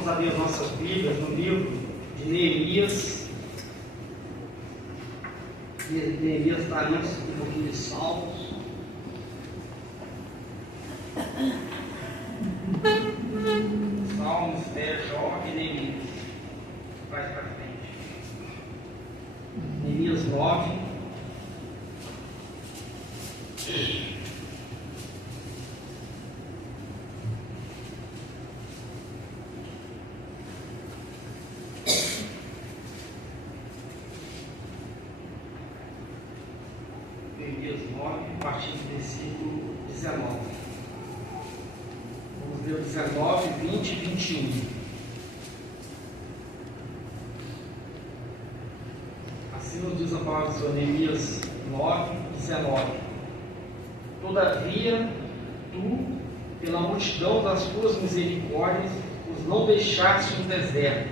Vamos abrir as nossas Bíblias no livro de Neemias. Neemias está antes um pouquinho de Salmos. Salmos, Jó e Neemias. Vai para frente. Neemias 9. Neemias 9, a partir do versículo 19. Vamos ler o 19, 20 e 21. Assim nos diz a palavra do Senhor, Neemias 9, 19. Todavia, tu, pela multidão das tuas misericórdias, os não deixaste no deserto.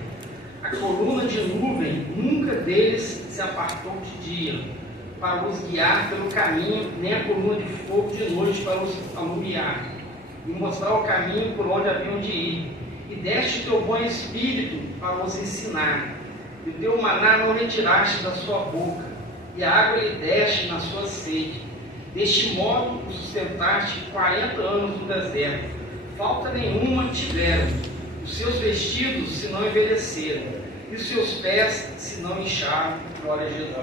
A coluna de nuvem nunca deles se apartou de dia, para os guiar pelo caminho, nem a coluna de fogo de noite para os alumiar, e mostrar o caminho por onde haviam de ir. E deste teu bom espírito para os ensinar, e o teu maná não retiraste da sua boca, e a água lhe deste na sua sede. Deste modo o sustentaste 40 anos no deserto, falta nenhuma tiveram, os seus vestidos se não envelheceram, e os seus pés se não incharam. Glória a Jesus.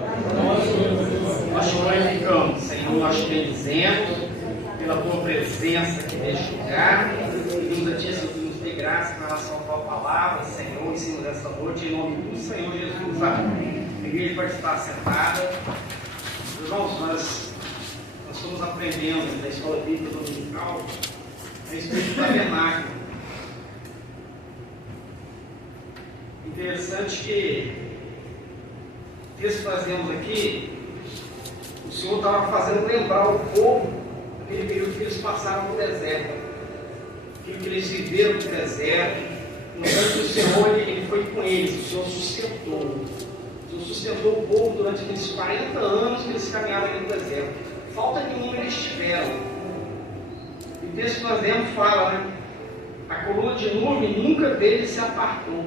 Nós te glorificamos, Senhor, nós te bendizemos pela tua presença aqui neste lugar. Pedimos a ti, Senhor, que nos dê graça em relação à tua palavra, Senhor, ensina desta noite, em nome do Senhor Jesus. Amém. A igreja pode estar sentada. Irmãos, nós estamos aprendendo na escola bíblica dominical a respeito do tabernáculo. Interessante que o texto que nós vemos aqui, o Senhor estava fazendo lembrar o povo daquele período que eles passaram no deserto, aquilo que eles viveram no deserto. No entanto, o Senhor ele foi com eles, o Senhor sustentou. O Senhor sustentou o povo durante aqueles 40 anos que eles caminharam ali no deserto. Falta nenhuma eles tiveram. E o texto que nós vemos fala, né? A coluna de nuvem nunca deles se apartou.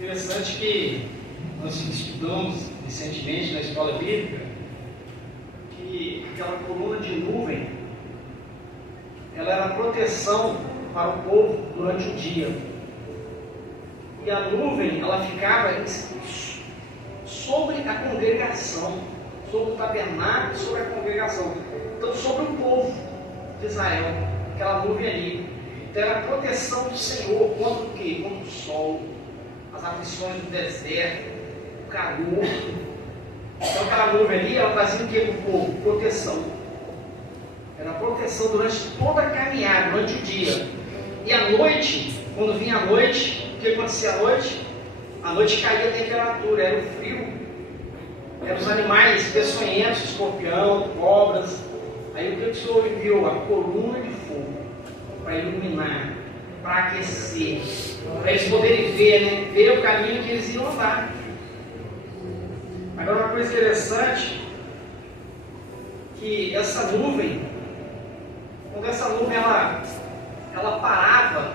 Interessante que nós estudamos recentemente na escola bíblica que aquela coluna de nuvem ela era proteção para o povo durante o dia, e a nuvem ela ficava sobre a congregação, sobre o tabernáculo, sobre a congregação, então sobre o povo de Israel, aquela nuvem ali. Então era a proteção do Senhor contra o quê? Contra o sol, as aflições do deserto, o calor. Então aquela nuvem ali, ela trazia o que para o povo? Proteção. Era proteção durante toda a caminhada, durante o dia. E à noite, quando vinha a noite, o que acontecia à noite? À noite caía a temperatura, era o frio. Eram os animais peçonhentos, escorpião, cobras. Aí o que o Senhor enviou? A coluna de fogo para iluminar, para aquecer, para eles poderem ver, né? Ver o caminho que eles iam andar. Agora, uma coisa interessante, que essa nuvem, quando essa nuvem ela parava,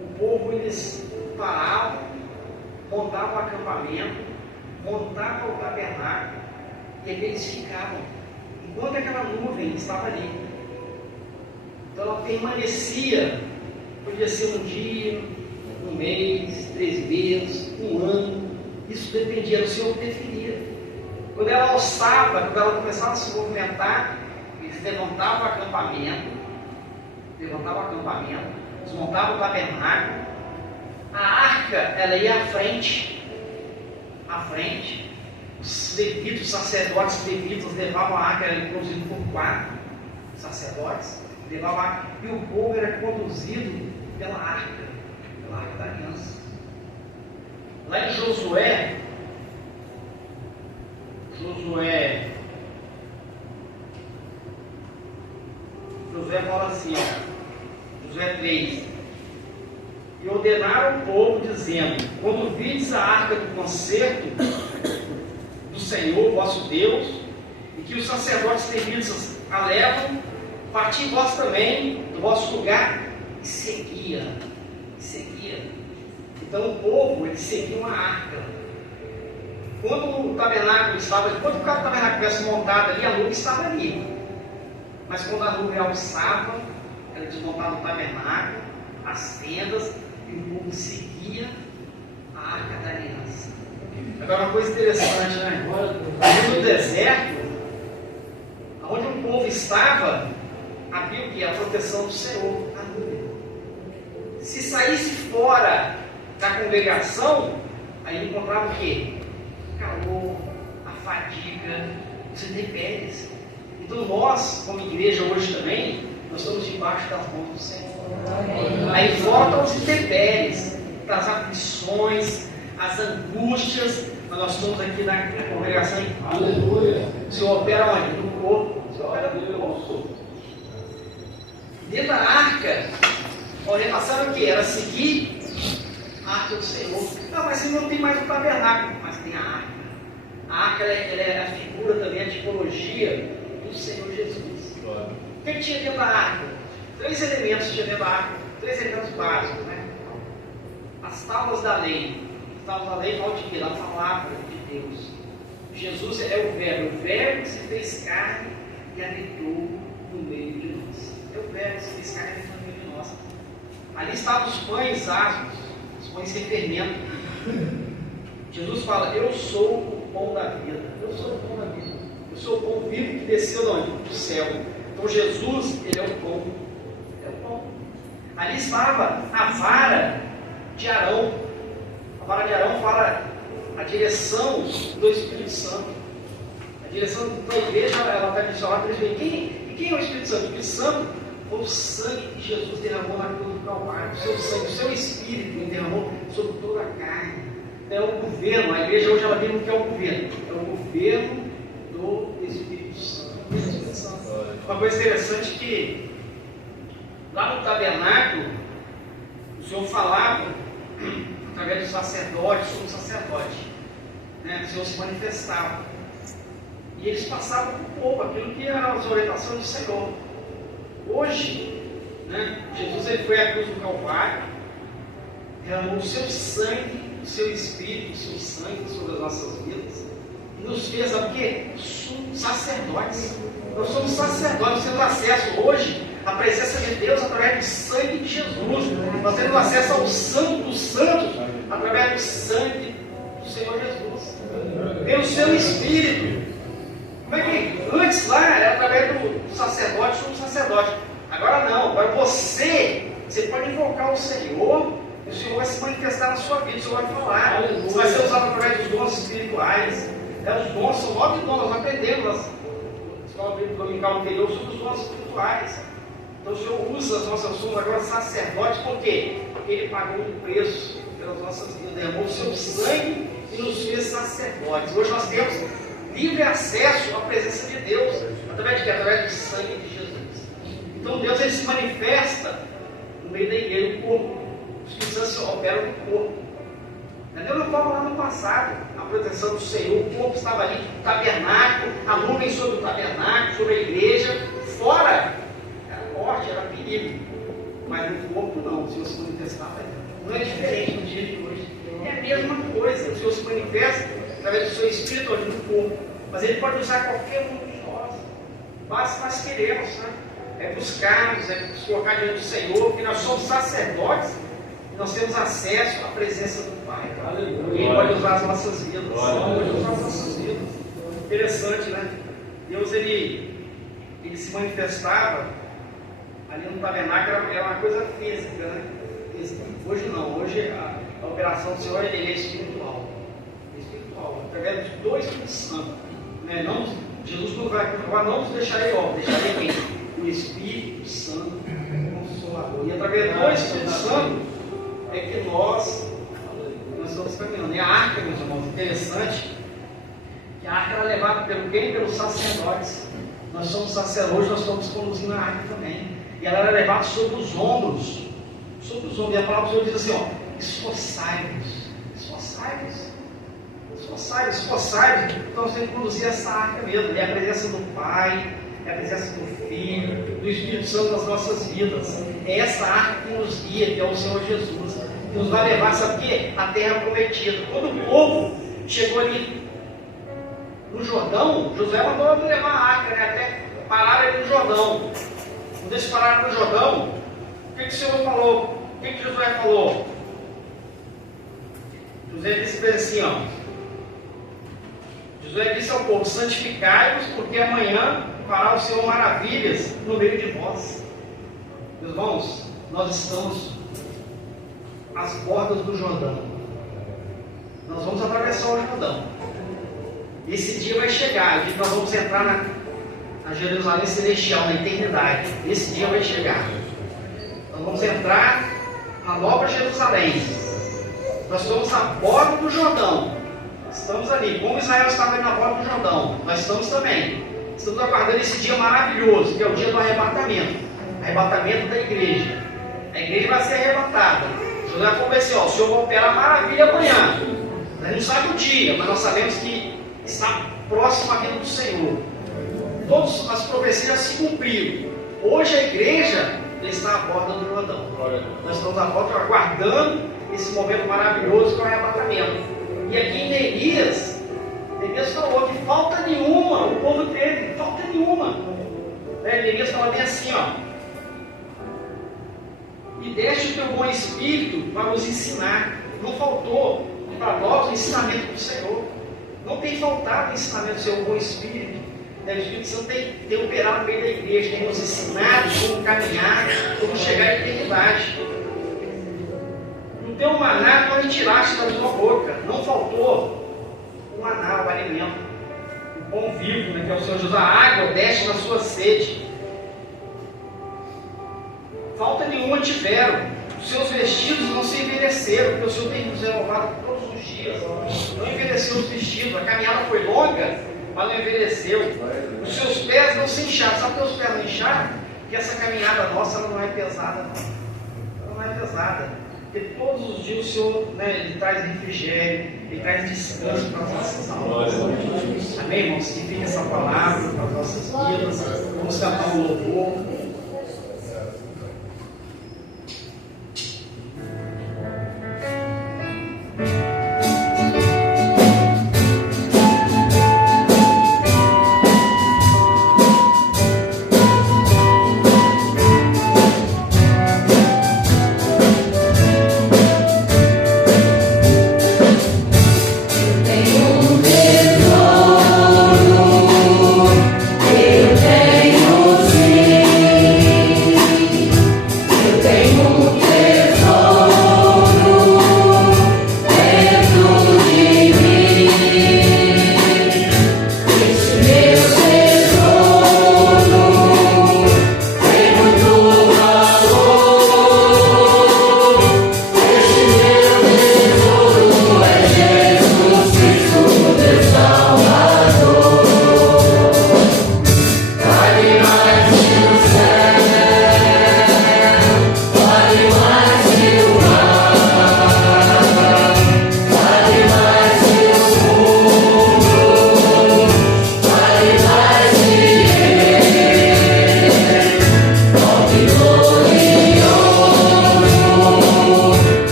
o povo eles paravam, montavam o acampamento, montavam o tabernáculo, e ali eles ficavam, enquanto aquela nuvem estava ali. Então ela permanecia, podia ser um dia, um mês, 3 meses, um ano, isso dependia, o Senhor definia. Quando ela alçava, quando ela começava a se movimentar, eles levantavam o acampamento, desmontavam o tabernáculo, a arca ela ia à frente, os levitas, os sacerdotes levitas levavam a arca, era conduzido por 4 sacerdotes, levavam a arca, e o povo era conduzido pela arca da aliança. Lá em Josué fala assim, Josué 3: e ordenaram o povo, dizendo: quando vides a arca do concerto do Senhor vosso Deus, e que os sacerdotes levitas a levam, parti vós também do vosso lugar, e seguia. Então o povo, ele seguia uma arca. Quando o tabernáculo estava, enquanto o tabernáculo estivesse montado ali, a nuvem estava ali. Mas quando a nuvem alçava, ela desmontava o tabernáculo, as tendas, e o povo seguia a arca da aliança. Agora, uma coisa interessante, né? No deserto, onde o povo estava, havia o que? A proteção do Senhor, a nuvem. Se saísse fora da congregação, aí encontrava o quê? O calor, a fadiga, os intempéries. Então nós, como igreja hoje também, nós estamos debaixo das mãos do Senhor. Aí fora estão os intempéries, as aflições, as angústias, mas nós estamos aqui na congregação em aleluia. O Senhor opera onde? No corpo. O Senhor opera no corpo. Dentro da arca, a orientação o que? Era seguir a arca do Senhor. Não, mas não tem mais o tabernáculo, mas tem a arca. A arca ela é a figura também, a tipologia do Senhor Jesus. O que tinha dentro da arca? 3 elementos tinha dentro da arca, 3 elementos básicos, né? As tábuas da lei. As tábuas da lei falam de quê? Da palavra de Deus. Jesus é o verbo que se fez carne e habitou no meio de nós. É o verbo que se fez carne e habitou no meio de nós. Ali estavam os pães ásperos, os pães sem fermento. Jesus fala: eu sou o pão da vida. Eu sou o pão da vida. Eu sou o pão vivo que desceu de onde? Do céu. Então Jesus, ele é o pão. É o pão. Ali estava a vara de Arão. A vara de Arão fala a direção do Espírito Santo. A direção da igreja, ela está direcionada para eles. Quem é o Espírito Santo? O Espírito Santo foi o sangue que Jesus derramou na cruz do Calvário. O seu sangue, o seu Espírito, ele derramou sobre toda a carne. É o governo. A igreja hoje ela vive o que é o governo. É o governo do Espírito Santo. Uma coisa interessante é que lá no tabernáculo o Senhor falava através do sacerdote, sobre o sacerdote, né? O Senhor se manifestava e eles passavam para o povo aquilo que era as orientações do Senhor. Hoje, né, Jesus ele foi à cruz do Calvário, derramou o seu sangue, o seu Espírito, o seu sangue sobre as nossas vidas e nos fez o quê? Sacerdotes. Nós somos sacerdotes, temos acesso hoje à presença de Deus através do sangue de Jesus. Nós temos acesso ao Santo dos Santos através do sangue do Senhor Jesus. Pelo seu Espírito. Como é que antes lá era através do sacerdote, somos sacerdote. Agora não, agora você pode invocar o Senhor e o Senhor vai se manifestar na sua vida, o Senhor vai falar. Você vai ser usado através dos dons espirituais. Os dons são 9 dons, nós aprendemos. Escola Bíblica Dominical anterior sobre os dons espirituais. Então o Senhor usa as nossas somos agora sacerdotes, por quê? Porque Ele pagou um preço pelas nossas vidas, derramou o seu sangue e nos fez sacerdotes. Hoje nós temos livre acesso à presença de Deus, através de quê? Através do sangue de Jesus. Então Deus ele se manifesta no meio da igreja, no corpo. Os cristãos operam no corpo. Deus não fala lá no passado, a proteção do Senhor, o corpo estava ali, o tabernáculo, a nuvem sobre o tabernáculo, sobre a igreja, fora era morte, era perigo, mas no corpo não, o Senhor se manifestava. Não é diferente no dia de hoje, é a mesma coisa, o Senhor se manifesta através do seu Espírito ali no corpo, mas Ele pode usar qualquer um de nós, basta nós queremos, né? É buscarmos, é nos colocar diante do Senhor, porque nós somos sacerdotes. Nós temos acesso à presença do Pai. Aleluia. Ele pode usar as nossas vidas. Ele pode usar as nossas vidas. Interessante, né? Deus ele se manifestava ali no tabernáculo, era uma coisa física, né? Hoje não. Hoje a operação do Senhor é espiritual. É espiritual. Através do Espírito Santo. Né? Não, Jesus não vai provar, não nos deixarei órfãos, deixarei quem? O Espírito Santo Consolador. E através do Espírito Santo é que nós estamos caminhando. E a arca, meus irmãos, interessante, que a arca era levada pelo quem? Pelos sacerdotes. Nós somos sacerdotes, hoje nós estamos conduzindo a arca também. E ela era levada sobre os ombros. Sobre os ombros. E a palavra do Senhor diz assim, ó, esforçai-vos. Esforçai-vos. Esforçai-vos. Esforçai-vos. Então nós temos que conduzir essa arca mesmo. E a presença do Pai, é a presença do Filho, do Espírito Santo nas nossas vidas. É essa arca que nos guia, que é o Senhor Jesus, que nos vai levar, sabe o quê? A terra prometida. Quando o povo chegou ali no Jordão, Josué mandou levar a arca, né? Até pararam ali no Jordão. Quando eles pararam no Jordão, o que o Senhor falou? O que Josué falou? Josué disse assim, ó. Josué disse ao povo: santificai-vos, porque amanhã fará o Senhor maravilhas no meio de vós. Meus irmãos, nós estamos às bordas do Jordão. Nós vamos atravessar o Jordão. Esse dia vai chegar, o dia que nós vamos entrar na Jerusalém Celestial, na eternidade. Esse dia vai chegar. Nós vamos entrar na Nova Jerusalém. Nós estamos à borda do Jordão. Estamos ali, como Israel estava ali na borda do Jordão, nós estamos também. Estamos aguardando esse dia maravilhoso, que é o dia do arrebatamento. Arrebatamento da igreja. A igreja vai ser arrebatada. José falou assim, ó, o Senhor vai operar maravilha amanhã. A gente não sabe o dia, mas nós sabemos que está próximo a vida do Senhor. Todas as profecias se cumpriram. Hoje a igreja está à borda do Jordão. Nós estamos à borda, aguardando esse momento maravilhoso que é o arrebatamento. E aqui em Neemias falou que falta nenhuma o povo teve, falta nenhuma. Neemias fala bem assim, ó: e deste o teu bom espírito para nos ensinar. Não faltou para nós o ensinamento do Senhor. Não tem faltado o ensinamento do Senhor, o bom espírito. O Espírito Santo tem operado no meio da igreja, tem nos ensinado como caminhar, como chegar à eternidade. No teu maná não retiraste da tua boca, não faltou o maná, o alimento, o pão vivo, né, que é o Senhor Jesus, a água desce na sua sede. Falta nenhuma tiveram, os seus vestidos não se envelheceram, porque o Senhor tem nos renovado todos os dias. Não envelheceu os vestidos, a caminhada foi longa, mas não envelheceu. Os seus pés não se incharam. Sabe por que os pés não incharam? Porque essa caminhada nossa ela não é pesada. Ela não é pesada. Porque todos os dias o Senhor, né, Ele traz refrigério, Ele traz descanso para as nossas almas. Amém, irmãos? Que fique essa palavra para as nossas vidas. Vamos cantar um louvor.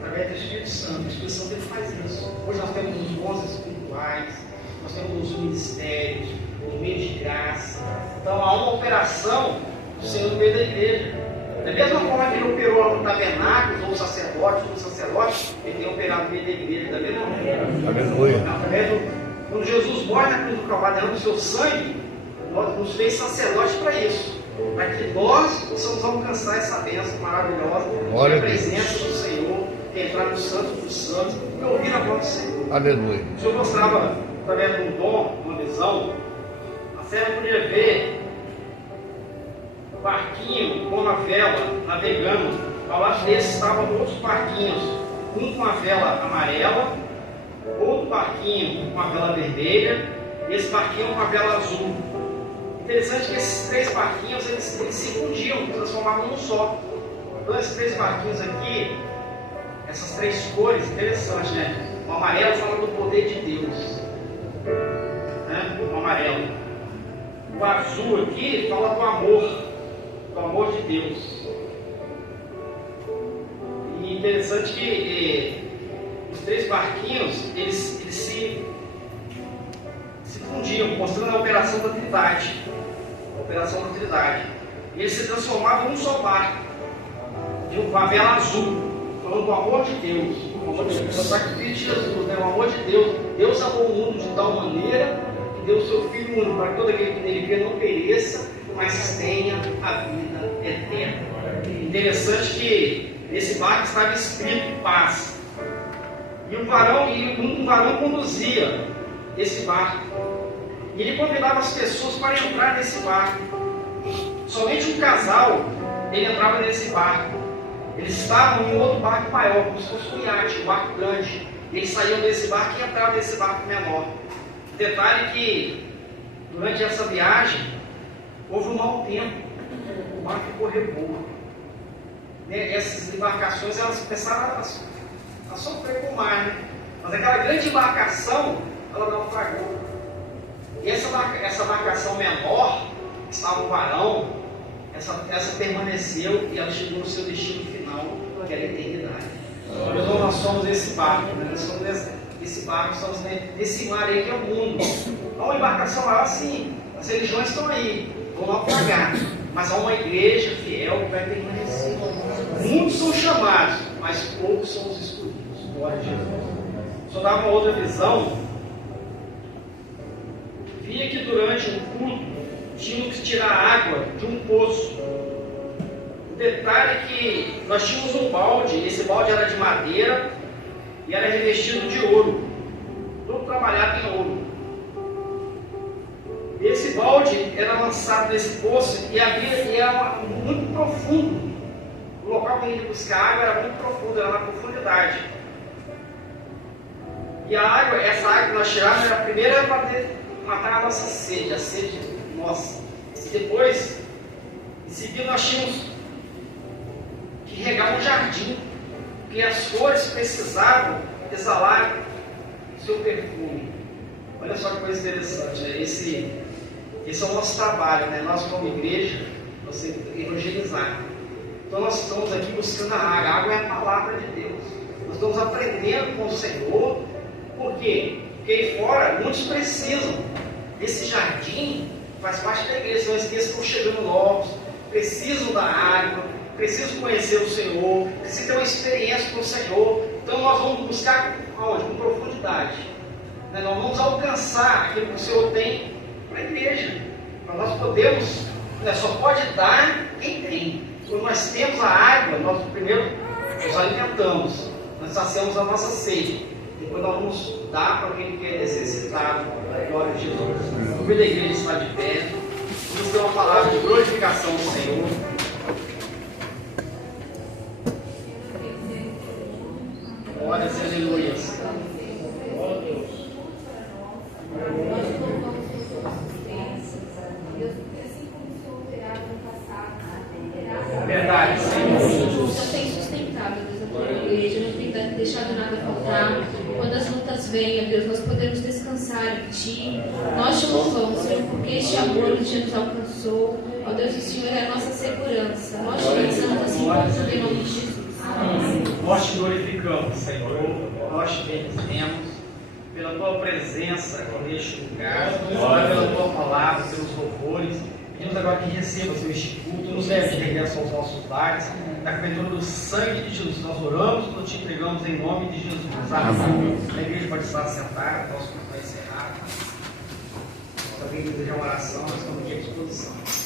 através do Espírito Santo. O Espírito Santo ele faz isso. Hoje nós temos os dons espirituais, nós temos os ministérios, os meios de graça. Então há uma operação do Senhor no meio da igreja. Da mesma forma que ele operou no tabernáculo, ou sacerdote, ele tem operado no meio da igreja, da mesma forma. Quando Jesus morre na cruz do Calvário, derramando o seu sangue, nos fez sacerdote para isso. Para que nós possamos alcançar essa bênção maravilhosa, que é a presença do Senhor, que é entrar no Santo dos Santos e ouvir a voz do Senhor. Aleluia. O Senhor mostrava, através de um dom, uma visão, a cena podia ver um barquinho com uma vela navegando. Ao lado desse estavam outros barquinhos, um com a vela amarela, outro barquinho com a vela vermelha, e esse barquinho com a vela azul. Interessante que esses três barquinhos eles se fundiam, transformavam num só. Então esses três barquinhos aqui, essas três cores, interessante, né? O amarelo fala do poder de Deus, né? O amarelo. O azul aqui fala do amor de Deus. E interessante que os três barquinhos eles se fundiam, mostrando a operação da Trindade. Eles se transformavam num só barco, de uma vela azul, falando do amor de Deus, o sacrifício de Jesus, né? O amor de Deus. Deus amou o mundo de tal maneira que deu o seu Filho único, para que todo aquele que nele crê não pereça, mas tenha a vida eterna. Interessante que nesse barco estava escrito paz. E um varão conduzia esse barco. E ele convidava as pessoas para entrar nesse barco. Somente um casal ele entrava nesse barco. Eles estavam em um outro barco maior, como se fosse um iate, um barco grande. Eles saíam desse barco e entravam nesse barco menor. Detalhe que durante essa viagem houve um mau tempo. O barco ficou reboco. Essas embarcações elas começaram a sofrer com o mar, né? Mas aquela grande embarcação ela naufragou. E essa embarcação menor, que estava no varão, essa permaneceu e ela chegou no seu destino final, que era a eternidade. Então nós somos esse barco, né? Nós somos esse barco, estamos nesse mar aí que é o mundo. Há uma embarcação maior, sim, as religiões estão aí, vão naufragar, mas há uma igreja fiel que vai permanecer. Muitos são chamados, mas poucos são os escolhidos. Glória a Jesus. Só dá uma outra visão. Via que durante o culto tínhamos que tirar água de um poço. O detalhe é que nós tínhamos um balde, esse balde era de madeira e era revestido de ouro, todo trabalhado em ouro. Esse balde era lançado nesse poço e era muito profundo. O local que a gente buscar água era muito profundo, era na profundidade. E essa água que nós tirávamos era primeiro para matar a nossa sede, a sede nossa. E depois, em seguida, nós tínhamos que regar um jardim, porque as flores precisavam exalar o seu perfume. Olha só que coisa interessante, né? Esse é o nosso trabalho, né? Nós, como igreja, nós temos que evangelizar. Então, nós estamos aqui buscando a água. A água é a palavra de Deus. Nós estamos aprendendo com o Senhor. Por quê? Porque aí fora, muitos precisam. Esse jardim faz parte da igreja. Não esqueça que estão chegando novos, precisam da água, precisam conhecer o Senhor, precisam ter uma experiência com o Senhor. Então, nós vamos buscar aonde? Com profundidade. Nós vamos alcançar aquilo que o Senhor tem para a igreja. Mas nós podemos, só pode dar quem tem. Quando nós temos a água, nós primeiro nos alimentamos, nós saciamos a nossa sede. Depois nós vamos dar para quem quer necessitado. Glória a Jesus. O da igreja está de pé. Vamos ter uma palavra de glorificação do Senhor. Glória a Deus, aleluia. Glória a Deus. Verdade, Senhor. O Senhor tem sustentado, Deus, a tua igreja, não tem deixado nada faltar. Quando as lutas vêm, Deus, nós podemos descansar em Ti. Nós te louvamos, Senhor, porque este amor que nos alcançou. Ó Deus, o Senhor é a nossa segurança. Nós te pensamos assim, em nome de Jesus. Nós te glorificamos, Senhor, nós te bendizemos pela tua presença neste lugar, pela tua palavra, pelos louvores. Pedimos agora que receba, Senhor, este culto, nos leve de regresso aos nossos lares, na cobertura do sangue de Jesus. Nós oramos, nós te entregamos em nome de Jesus. Amém. A igreja pode estar sentada, nosso culto vai encerrar. Se alguém desejar uma oração, nós estamos aqui à disposição.